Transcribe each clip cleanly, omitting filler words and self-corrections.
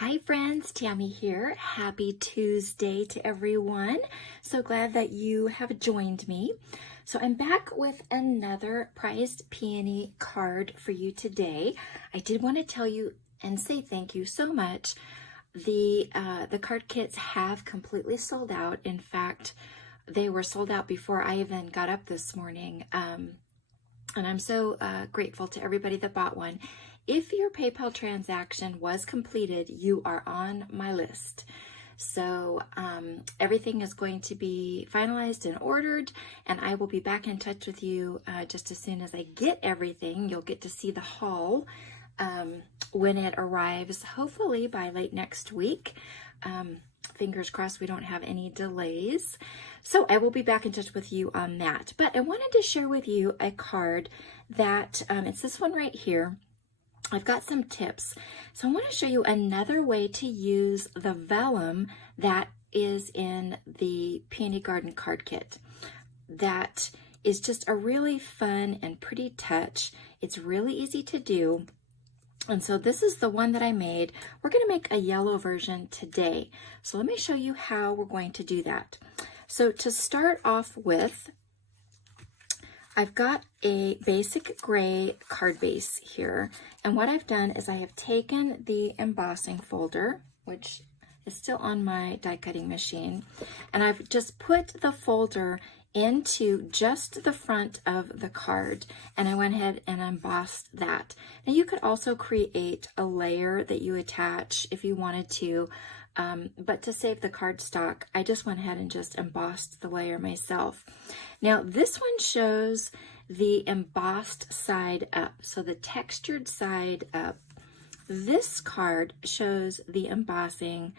Hi friends, Tammy here. Happy Tuesday to everyone. So glad that you have joined me. So I'm back with another Prized Peony card for you today. I did want to tell you and say thank you so much. The card kits have completely sold out. In fact, they were sold out before I even got up this morning. And I'm so grateful to everybody that bought one. If your PayPal transaction was completed, you are on my list. So everything is going to be finalized and ordered, and I will be back in touch with you just as soon as I get everything. You'll get to see the haul when it arrives, hopefully by late next week. Fingers crossed we don't have any delays. So I will be back in touch with you on that. But I wanted to share with you a card that, it's this one right here. I've got some tips. So I want to show you another way to use the vellum that is in the Peony Garden card kit. That is just a really fun and pretty touch. It's really easy to do. And so this is the one that I made. We're going to make a yellow version today. So let me show you how we're going to do that. So to start off with, I've got a basic gray card base here. And what I've done is I have taken the embossing folder, which is still on my die cutting machine, and I've just put the folder into just the front of the card, and I went ahead and embossed that. Now you could also create a layer that you attach if you wanted to, but to save the cardstock, I just went ahead and just embossed the layer myself. Now this one shows the embossed side up, so the textured side up. This card shows the embossing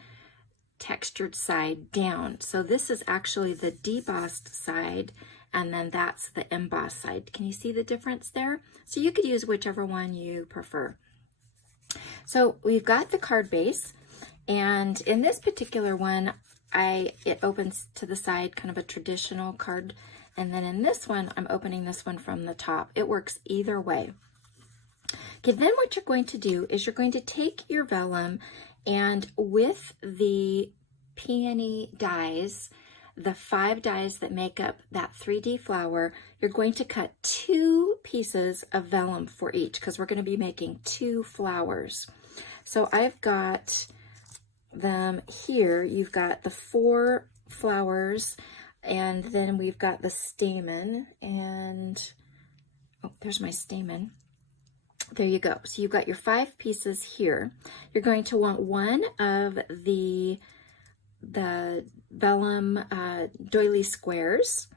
textured side down. So this is actually the debossed side, and then that's the embossed side. Can you see the difference there? So you could use whichever one you prefer. So we've got the card base, and in this particular one, it opens to the side, kind of a traditional card, and then in this one, I'm opening this one from the top. It works either way. Okay, then what you're going to do is you're going to take your vellum, and with the peony dies, the 5 dies that make up that 3D flower, you're going to cut 2 pieces of vellum for each, because we're going to be making 2 flowers. So I've got them here. You've got the 4 flowers, and then we've got the stamen, and oh, there's my stamen. There you go. So you've got your 5 pieces here. You're going to want one of the vellum doily squares,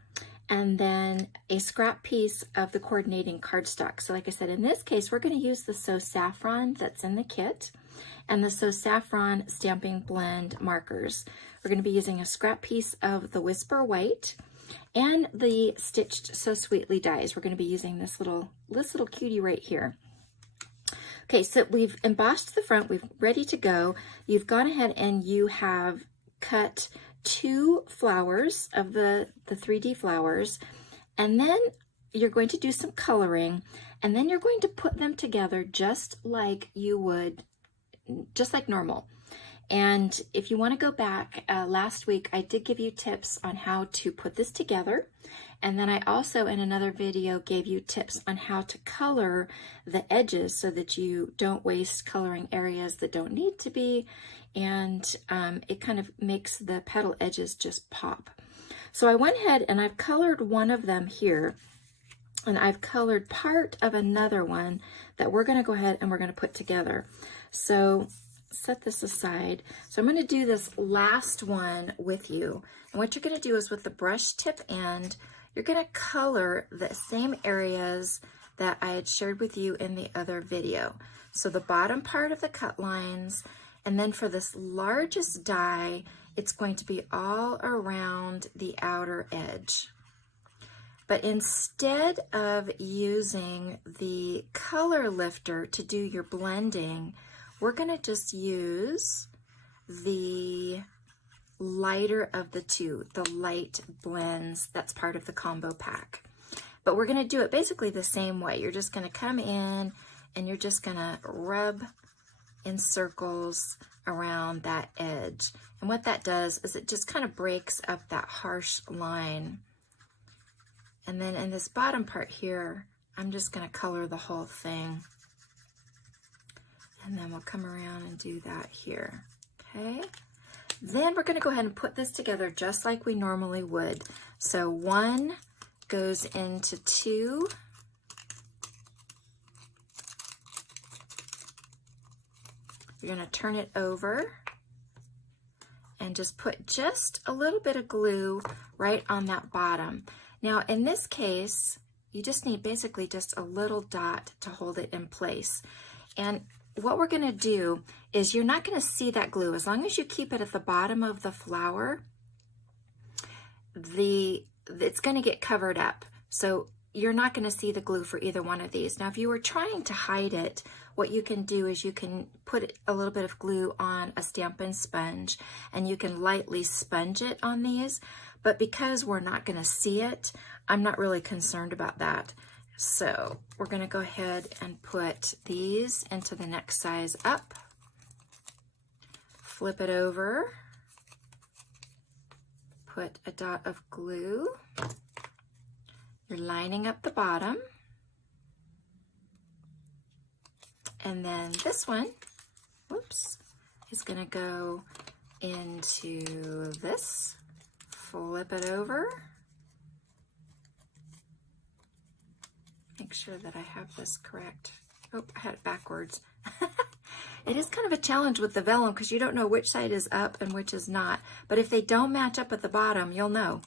and then a scrap piece of the coordinating cardstock. So like I said, in this case, we're going to use the So Saffron that's in the kit and the So Saffron Stamping Blend markers. We're going to be using a scrap piece of the Whisper White and the Stitched So Sweetly dies. We're going to be using this little cutie right here. Okay, so we've embossed the front, we're ready to go. You've gone ahead and you have cut 2 flowers of the 3D flowers, and then you're going to do some coloring, and then you're going to put them together just like you would, just like normal. And if you want to go back, last week I did give you tips on how to put this together. And then I also, in another video, gave you tips on how to color the edges so that you don't waste coloring areas that don't need to be. And it kind of makes the petal edges just pop. So I went ahead and I've colored one of them here. And I've colored part of another one that we're going to go ahead and we're going to put together. So set this aside. So I'm going to do this last one with you. And what you're going to do is with the brush tip end, you're going to color the same areas that I had shared with you in the other video. So the bottom part of the cut lines, and then for this largest die, it's going to be all around the outer edge. But instead of using the color lifter to do your blending, we're going to just use the lighter of the two, the light blends that's part of the combo pack. But we're going to do it basically the same way. You're just going to come in and you're just going to rub in circles around that edge. And what that does is it just kind of breaks up that harsh line. And then in this bottom part here, I'm just going to color the whole thing. And then we'll come around and do that here. Okay. Then we're going to go ahead and put this together just like we normally would. So 1 goes into 2. You're going to turn it over and just put just a little bit of glue right on that bottom. Now in this case, you just need basically just a little dot to hold it in place. And what we're going to do is you're not going to see that glue. As long as you keep it at the bottom of the flower, it's going to get covered up. So you're not going to see the glue for either one of these. Now, if you were trying to hide it, what you can do is you can put a little bit of glue on a Stampin' Sponge and you can lightly sponge it on these. But because we're not going to see it, I'm not really concerned about that. So we're going to go ahead and put these into the next size up. Flip it over. Put a dot of glue. You're lining up the bottom. And then this one, whoops, is going to go into this. Flip it over. Make sure that I have this correct. Oh, I had it backwards. It is kind of a challenge with the vellum because you don't know which side is up and which is not. But if they don't match up at the bottom, you'll know.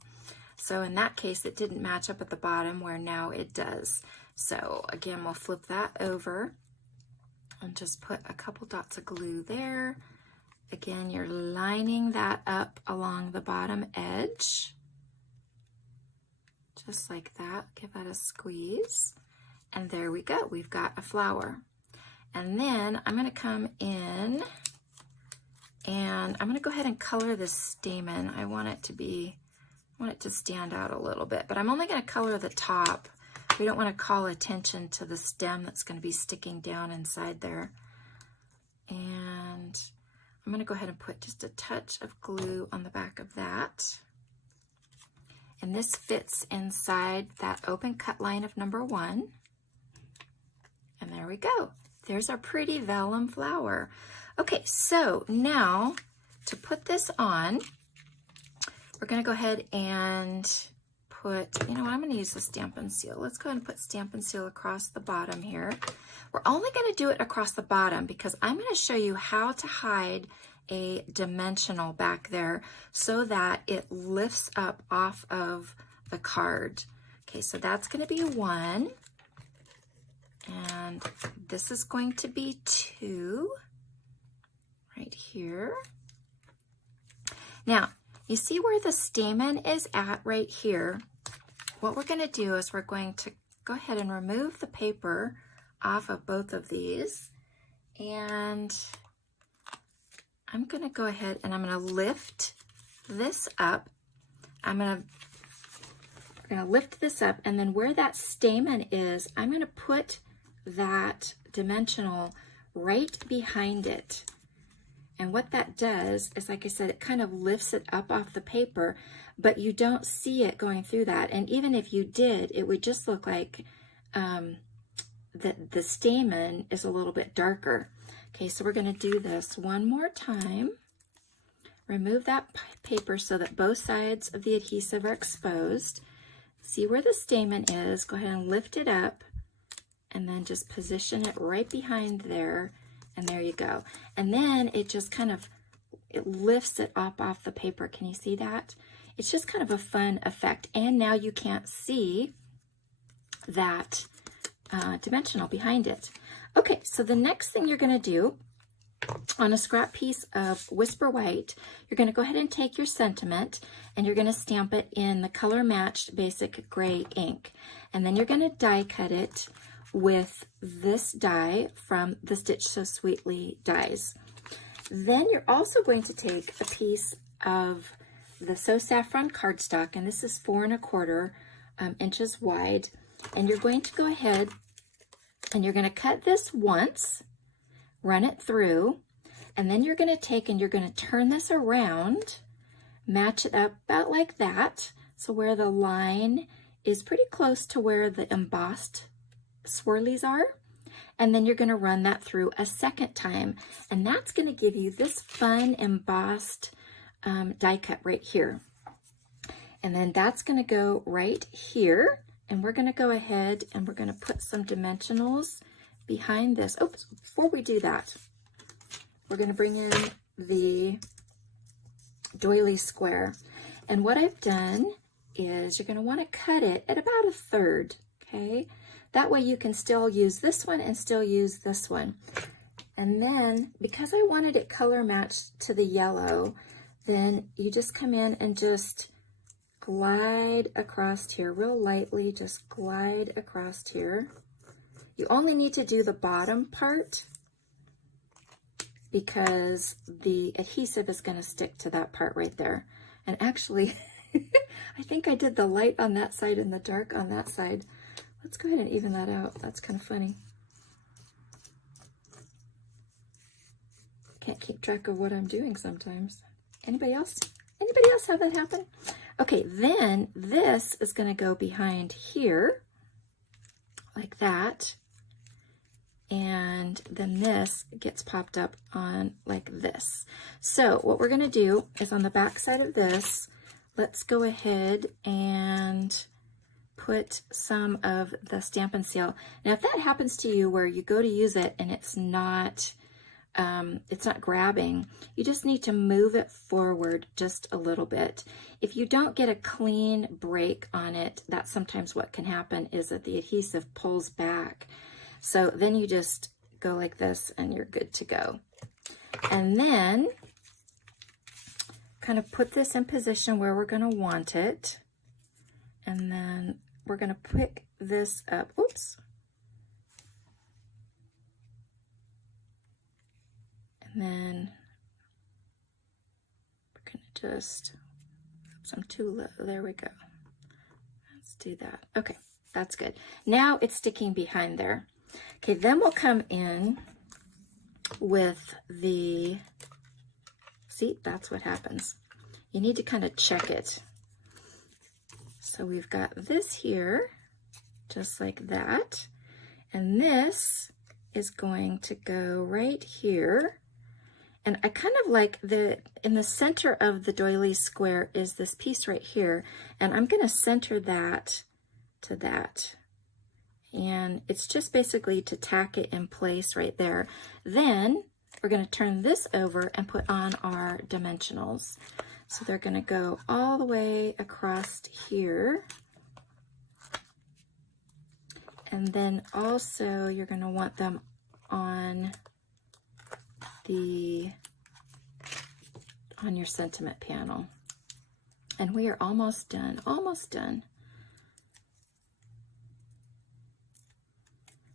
So in that case, it didn't match up at the bottom where now it does. So again, we'll flip that over and just put a couple dots of glue there. Again, you're lining that up along the bottom edge. Just like that. Give that a squeeze. And there we go. We've got a flower. And then I'm going to come in and I'm going to go ahead and color this stamen. I want it to stand out a little bit, but I'm only going to color the top. We don't want to call attention to the stem that's going to be sticking down inside there. And I'm going to go ahead and put just a touch of glue on the back of that. And this fits inside that open cut line of number 1. And there we go. There's our pretty vellum flower. Okay, so now to put this on, we're going to go ahead and put, you know what, I'm going to use the Stampin' Seal. Let's go ahead and put Stampin' Seal across the bottom here. We're only going to do it across the bottom because I'm going to show you how to hide a dimensional back there so that it lifts up off of the card. Okay, so that's going to be 1. And this is going to be 2 right here. Now, you see where the stamen is at right here? What we're going to do is we're going to go ahead and remove the paper off of both of these. And I'm going to go ahead and I'm going to lift this up. We're going to lift this up, and then where that stamen is, I'm going to put that dimensional right behind it. And what that does is, like I said, it kind of lifts it up off the paper, but you don't see it going through that. And even if you did, it would just look like the stamen is a little bit darker. Okay, so we're going to do this one more time. Remove that paper so that both sides of the adhesive are exposed. See where the stamen is. Go ahead and lift it up and then just position it right behind there. And there you go. And then it just kind of, it lifts it up off the paper. Can you see that? It's just kind of a fun effect. And now you can't see that dimensional behind it. Okay, so the next thing you're going to do on a scrap piece of Whisper White, you're going to go ahead and take your sentiment and you're going to stamp it in the color matched basic gray ink. And then you're going to die cut it with this die from the Stitch So Sweetly dies. Then you're also going to take a piece of the So Saffron cardstock, and this is 4 1/4 inches wide, and you're going to go ahead and you're going to cut this once, run it through, And then you're going to take and you're going to turn this around, match it up about like that. So where the line is pretty close to where the embossed swirlies are. And then you're going to run that through a second time. And that's going to give you this fun embossed die cut right here. And then that's going to go right here. And we're going to go ahead and we're going to put some dimensionals behind this. Oops, before we do that, we're going to bring in the doily square. And what I've done is you're going to want to cut it at about 1/3, okay? That way you can still use this one and still use this one. And then, because I wanted it color matched to the yellow, then you just come in and just glide across here real lightly, just glide across here. You only need to do the bottom part because the adhesive is going to stick to that part right there. And actually, I think I did the light on that side and the dark on that side. Let's go ahead and even that out. That's kind of funny. Can't keep track of what I'm doing sometimes. Anybody else? Anybody else have that happen? Okay, then this is going to go behind here like that. And then this gets popped up on like this. So what we're going to do is on the back side of this, let's go ahead and put some of the Stampin' Seal. Now, if that happens to you where you go to use it and it's not grabbing, you just need to move it forward just a little bit. If you don't get a clean break on it, that's sometimes what can happen, is that the adhesive pulls back. So then you just go like this and you're good to go. And then kind of put this in position where we're going to want it. And then we're going to pick this up. Oops. And then we're going to just, oops, I'm too low. There we go. Let's do that. Okay, that's good. Now it's sticking behind there. Okay, then we'll come in with the, see, that's what happens. You need to kind of check it. So we've got this here, just like that. And this is going to go right here. And I kind of like in the center of the doily square is this piece right here. And I'm going to center that to that. And it's just basically to tack it in place right there. Then we're going to turn this over and put on our dimensionals. So they're going to go all the way across here. And then also you're going to want them on your sentiment panel. And we are almost done, almost done.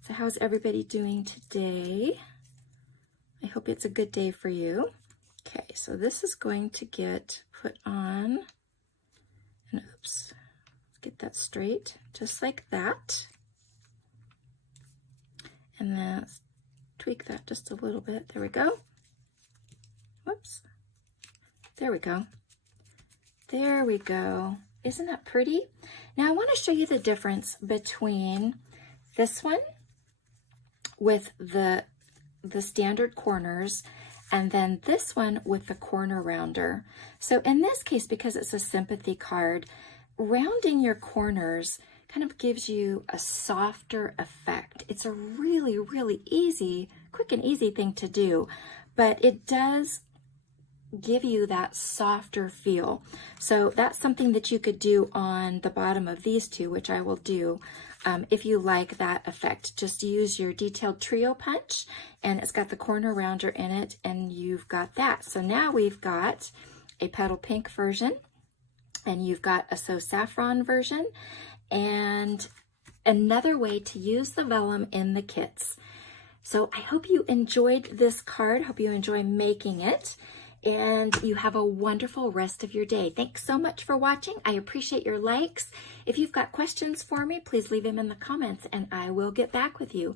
So how's everybody doing today? I hope it's a good day for you. Okay, so this is going to get put on, and oops, let's get that straight, just like that. And then let's tweak that just a little bit. There we go. Whoops. There we go. There we go. Isn't that pretty? Now I want to show you the difference between this one with the standard corners and then this one with the corner rounder. So in this case, because it's a sympathy card, rounding your corners kind of gives you a softer effect. It's a really, really easy, quick and easy thing to do, but it does give you that softer feel. So that's something that you could do on the bottom of these two, which I will do. If you like that effect, just use your detailed trio punch, and it's got the corner rounder in it, and you've got that. So now we've got a petal pink version, and you've got a So Saffron version, and another way to use the vellum in the kits. So I hope you enjoyed this card. Hope you enjoy making it. And you have a wonderful rest of your day. Thanks so much for watching. I appreciate your likes. If you've got questions for me, please leave them in the comments and I will get back with you.